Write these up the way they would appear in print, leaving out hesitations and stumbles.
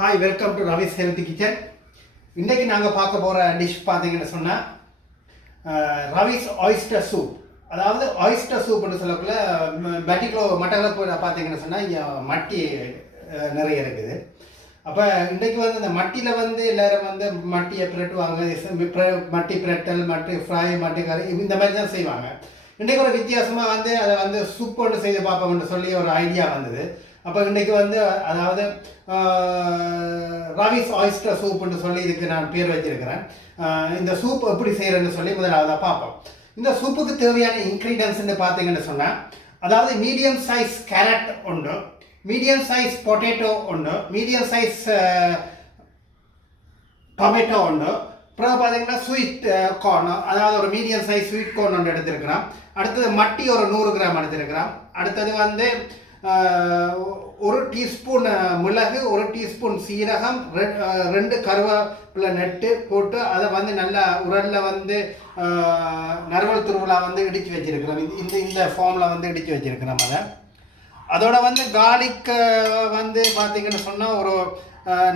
Hi, welcome to Ravi's healthy kitchen. இன்றைக்கி நாங்கள் பார்க்க போகிற டிஷ் பார்த்தீங்கன்னு சொன்னால் ரவிஸ் ஆயிஸ்டர் சூப். அதாவது ஆயிஸ்டர் சூப்னு சொல்லக்குள்ள பட்டிக்குலோ மட்டக்களப்பு பார்த்தீங்கன்னு சொன்னால் இங்கே மட்டி நிறைய இருக்குது. அப்போ இன்றைக்கு வந்து இந்த மட்டியில் வந்து எல்லோரும் வந்து மட்டியை பிரட்டுவாங்க. மட்டி பிரட்டல், மட்டி ஃப்ரை, மட்டி கறி இந்த மாதிரி தான் செய்வாங்க. இன்றைக்கு ஒரு வித்தியாசமாக வந்து அதை வந்து சூப் கொண்டு செய்து பார்ப்போம்னு சொல்லி ஒரு ஐடியா வந்தது. அப்போ இன்றைக்கி வந்து அதாவது ரவிஸ் ஆயிஸ்டர் சூப்புன்னு சொல்லி இதுக்கு நான் பேர் வச்சிருக்கிறேன். இந்த சூப் எப்படி செய்கிறேன்னு சொல்லி முதலாவதாக பார்ப்போம். இந்த சூப்புக்கு தேவையான இன்க்ரீடியன்ஸ்ன்னு பார்த்தீங்கன்னு சொன்னால், அதாவது மீடியம் சைஸ் கேரட் உண்டு, மீடியம் சைஸ் பொட்டேட்டோ உண்டு, மீடியம் சைஸ் டொமேட்டோ உண்டு, அப்புறம் பார்த்தீங்கன்னா ஸ்வீட் கார்ன், அதாவது ஒரு மீடியம் சைஸ் ஸ்வீட் கார்ன் ஒன்று எடுத்துருக்கிறோம். அடுத்தது மட்டி ஒரு 100 கிராம் எடுத்துருக்கிறோம். அடுத்தது வந்து 1 டீஸ்பூன் மிளகு, 1 டீஸ்பூன் சீரகம், 2 கருவேப்பிலை நெட்டு போட்டு அதை வந்து நல்லா உரலில் வந்து நறுவல் துருவலாக வந்து இடித்து வச்சுருக்கிறோம். இந்த ஃபார்மில் வந்து இடித்து வச்சுருக்கிறோம். அதோட வந்து கார்லிக் வந்து பார்த்திங்கன்னு சொன்னால் ஒரு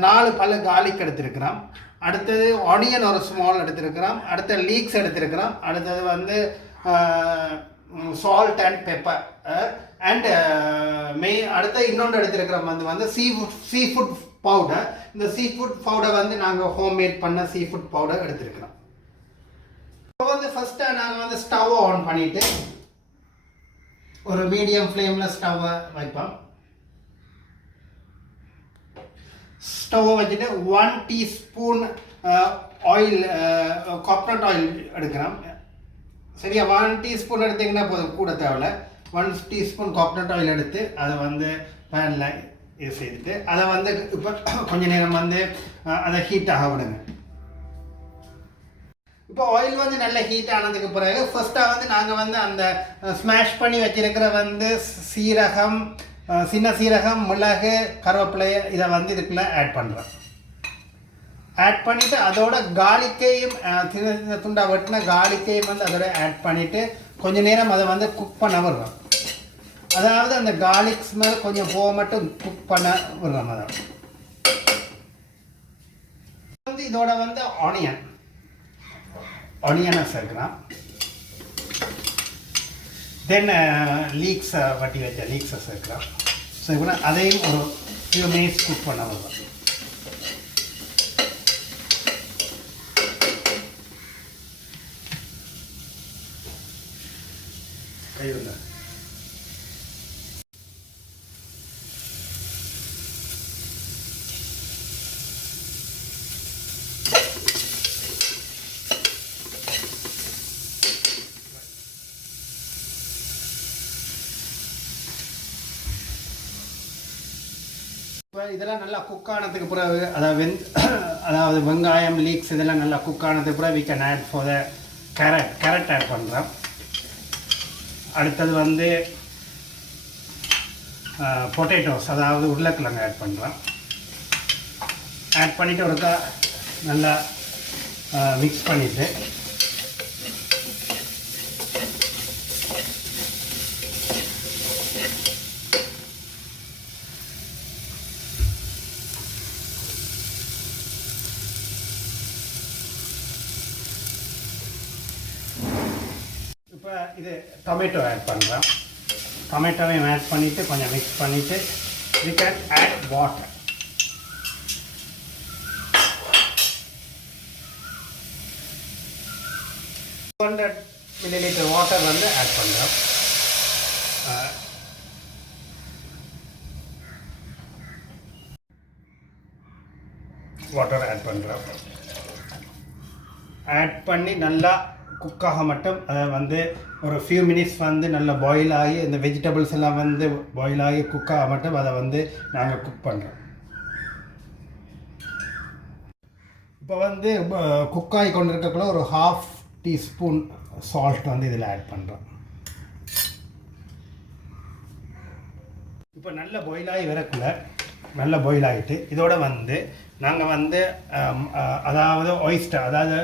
4 பல்லு கார்லிக் எடுத்துருக்கிறோம். அடுத்தது ஆனியன் ஒரு ஸ்மால் எடுத்துருக்கிறோம். அடுத்த லீக்ஸ் எடுத்துருக்கிறோம். அடுத்தது வந்து சால்ட் அண்ட் பெப்பர் அண்ட் அடுத்த இன்னொன்று எடுத்துருக்கிறோம் வந்து சீ ஃபுட் பவுடர். இந்த சீ ஃபுட் பவுடர் வந்து நாங்கள் ஹோம்மேட் பண்ண சீ ஃபுட் பவுடர் எடுத்துருக்கிறோம். இப்போ வந்து ஃபஸ்ட்டாக நாங்கள் வந்து ஸ்டவ்வை ஆன் பண்ணிவிட்டு ஒரு மீடியம் ஃப்ளேமில் ஸ்டவ்வை வைப்போம். ஸ்டவ்வை வச்சுட்டு 1 டீஸ்பூன் ஆயில், கோகனட் ஆயில் எடுக்கிறோம். சரியா, 1 டீஸ்பூன் எடுத்திங்கன்னா போதும், கூட தேவையில்ல. 1 டீஸ்பூன் கோகனட் ஆயில் எடுத்து அதை வந்து பேனில் இது செய்துட்டு அதை வந்து இப்போ கொஞ்சம் நேரம் வந்து அதை ஹீட் ஆக விடுங்க. இப்போ ஆயில் வந்து நல்ல ஹீட் ஆனதுக்கு பிறகு ஃபர்ஸ்ட்டாக வந்து நாங்கள் வந்து அந்த ஸ்மாஷ் பண்ணி வச்சிருக்கிற வந்து சீரகம், சின்ன சீரகம், மிளகு, கருவேப்பிலை இதை வந்து இதுக்குள்ளே ஆட் பண்ணுறோம். ஆட் பண்ணிவிட்டு அதோட கார்லிக்கையும் சின்ன துண்டாக வெட்டின கார்லிக்கையும் வந்து அதோட ஆட் பண்ணிவிட்டு கொஞ்சம் நேரம் அதை வந்து குக் பண்ண விடுறோம். அதாவது அந்த கார்லிக் ஸ்மெல் கொஞ்சம் போக மட்டும் குக் பண்ண விடுறோம். அதான் வந்து இதோட வந்து ஆனியனை சேர்க்கலாம். தென் லீக்ஸை வட்டி வச்ச லீக்ஸை சேர்க்கலாம். சேர்க்கணும். அதையும் ஒரு ஃபியூ மினிட்ஸ் குக் பண்ண விடுறோம். கையுள்ள இப்போ இதெல்லாம் நல்லா குக் ஆனதுக்கு பிறகு அதாவது வெங்காயம், லீக்ஸ் இதெல்லாம் நல்லா குக் ஆனதுக்கு பிறகு we can add for the carrot add பண்ணுறோம். அடுத்தது வந்து பொட்டேட்டோஸ், அதாவது உருளைக்கிழங்கு ஆட் பண்ணுறோம். ஆட் பண்ணிவிட்டு ஒருக்கா நல்லா மிக்ஸ் பண்ணிவிட்டு இப்போ இது டொமேட்டோ ஆட் பண்ணுறோம். டொமேட்டோவையும் ஆட் பண்ணிவிட்டு கொஞ்சம் மிக்ஸ் பண்ணிவிட்டு we can add water. ml water வந்து ஆட் பண்ணுறோம். வாட்டர் ஆட் பண்ணுறோம். ஆட் பண்ணி நல்லா குக்காக மட்டும் அதை வந்து ஒரு ஃபியூ மினிட்ஸ் வந்து நல்லா பாயில் ஆகி இந்த வெஜிடபிள்ஸ் எல்லாம் வந்து பாயில் ஆகி குக்காக மட்டும் அதை வந்து நாங்கள் குக் பண்ணுறோம். இப்போ வந்து குக்காகி கொண்டு இருக்கக்குள்ள ஒரு 1/2 டீஸ்பூன் சால்ட் வந்து இதில் ஆட் பண்ணுறோம். இப்போ நல்ல பாயில் ஆகி வரக்குள்ள நல்ல பாயில் ஆகிட்டு இதோட வந்து நாங்கள் வந்து அதாவது ஆயிஸ்டர், அதாவது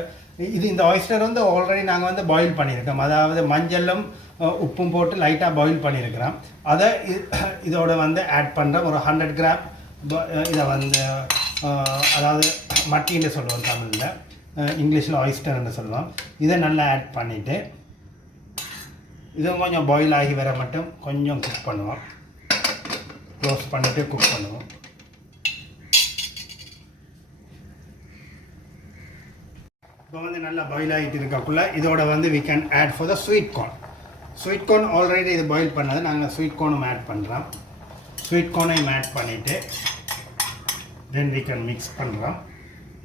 இந்த ஆயிஸ்டர் வந்து ஆல்ரெடி நாங்கள் வந்து பாயில் பண்ணியிருக்கோம். அதாவது மஞ்சளும் உப்பும் போட்டு லைட்டாக பாயில் பண்ணியிருக்கிறோம். அதை இதோட வந்து ஆட் பண்ணுறோம். ஒரு 100 கிராம் இதை வந்து அதாவது மட்டின்னு சொல்லுவோம் தமிழில், இங்கிலீஷில் ஆயிஸ்டர்ன்னு சொல்லுவோம். இதை நல்லா ஆட் பண்ணிவிட்டு இதுவும் கொஞ்சம் பாயில் ஆகி வர மட்டும் கொஞ்சம் குக் பண்ணுவோம். க்ளோஸ் பண்ணிவிட்டு குக் பண்ணுவோம். இப்போ வந்து நல்லா பாயில் ஆகிட்டு இருக்கக்குள்ள இதோட வந்து we can add for the sweet corn. Sweet corn already இது பாயில் பண்ணது, நாங்கள் ஸ்வீட் கார்னும் ஆட் பண்ணுறோம். ஸ்வீட் கார்னையும் ஆட் பண்ணிவிட்டு தென் we can மிக்ஸ் பண்ணுறோம்.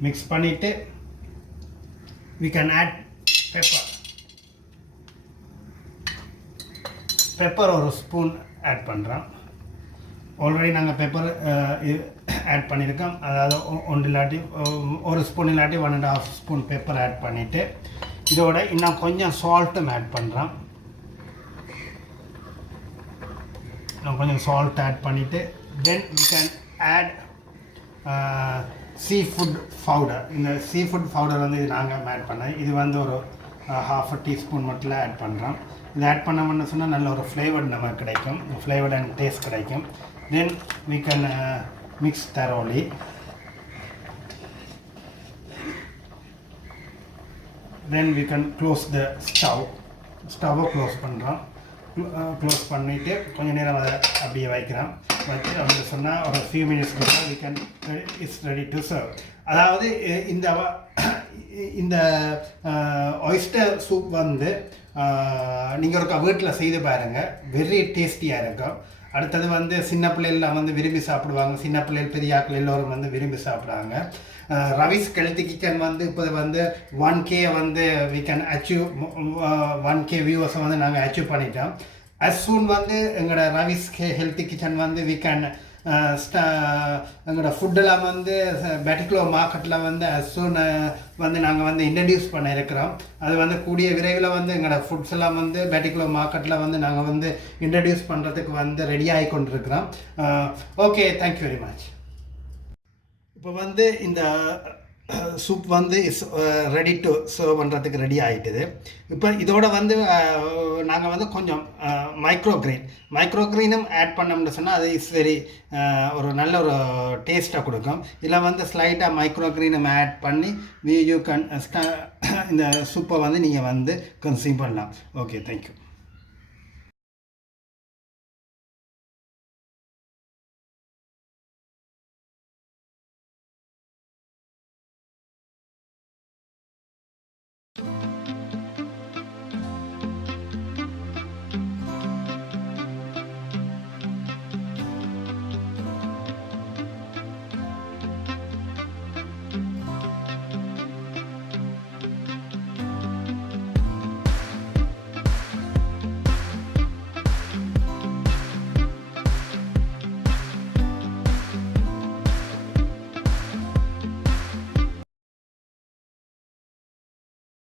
மிக்ஸ் பண்ணிவிட்டு we can add pepper. Pepper ஒரு ஸ்பூன் ஆட் பண்ணுறோம். ஆல்ரெடி நாங்கள் பெப்பர் ஆட் பண்ணியிருக்கோம். அதாவது ஒன்று இல்லாட்டி ஒரு ஸ்பூன் இல்லாட்டி 1.5 ஸ்பூன் பெப்பர் ஆட் பண்ணிவிட்டு இதோட இன்னும் கொஞ்சம் சால்ட்டும் ஆட் பண்ணுறோம். இன்னும் கொஞ்சம் சால்ட் ஆட் பண்ணிவிட்டு then we can add seafood powder. இந்த சீ ஃபுட் பவுடர் வந்து இது நாங்கள் ஆட் பண்ணோம். இது வந்து ஒரு 1/2 டீஸ்பூன் மட்டும் ஆட் பண்ணுறோம். இது ஆட் பண்ணோம்னு சொன்னால் நல்ல ஒரு ஃப்ளேவர்டு நமக்கு கிடைக்கும், ஃப்ளேவர்ட் அண்ட் டேஸ்ட் கிடைக்கும். தென் we can mix thoroughly. Then we can close the stove close பண்ணுறோம். க்ளோஸ் பண்ணிவிட்டு கொஞ்சம் நேரம் அதை அப்படியே வைக்கிறோம். வச்சு அப்படி சொன்னால் ஒரு ஃபியூ மினிட்ஸ்க்கு we can it's ready to serve. அதாவது இந்த ஒய்ஸ்டர் சூப் வந்து நீங்கள் ஒரு வீட்டில் செய்து பாருங்கள், வெரி டேஸ்டியாக இருக்கும். அடுத்தது வந்து சின்ன பிள்ளைகள் வந்து விரும்பி சாப்பிடுவாங்க, சின்ன பிள்ளைகள் பெரியாக்கள் எல்லோரும் வந்து விரும்பி சாப்பிட்றாங்க. ரவிஸ் ஹெல்த்தி கிச்சன் வந்து இப்போ வந்து 1K வந்து we can achieve 1K வியூவர்ஸை வந்து நாங்கள் அச்சீவ் பண்ணிட்டோம். as soon வந்து எங்களோட ரவிஸ் ஹெல்த்தி கிச்சன் வந்து we can எங்களோட ஃபுட்டெல்லாம் வந்து பெட்டிக்லோ மார்க்கெட்டில் வந்து as soon வந்து நாங்கள் வந்து இன்ட்ரடியூஸ் பண்ண இருக்கிறோம். அது வந்து கூடிய விரைவில் வந்து எங்களோட ஃபுட்ஸ் எல்லாம் வந்து பெட்டிக்லோ மார்க்கெட்டில் வந்து நாங்கள் வந்து இன்ட்ரடியூஸ் பண்ணுறதுக்கு வந்து ரெடி ஆகி கொண்டிருக்கிறோம். Okay, thank you very much. இப்போ வந்து இந்த சூப் வந்து இஸ் ரெடி டு சர்வ் பண்ணுறதுக்கு ரெடி ஆகிட்டுது. இப்போ இதோட வந்து நாங்கள் வந்து கொஞ்சம் மைக்ரோக்ரீனும் ஆட் பண்ணோம்னு சொன்னால் அது இஸ் வெரி ஒரு நல்ல ஒரு டேஸ்ட்டாக கொடுக்கும். இதில் வந்து ஸ்லைட்டாக மைக்ரோக்ரீனும் ஆட் பண்ணி யூ கேன் இந்த சூப்பை வந்து நீங்கள் வந்து கன்சியூம் பண்ணலாம். Okay, thank you.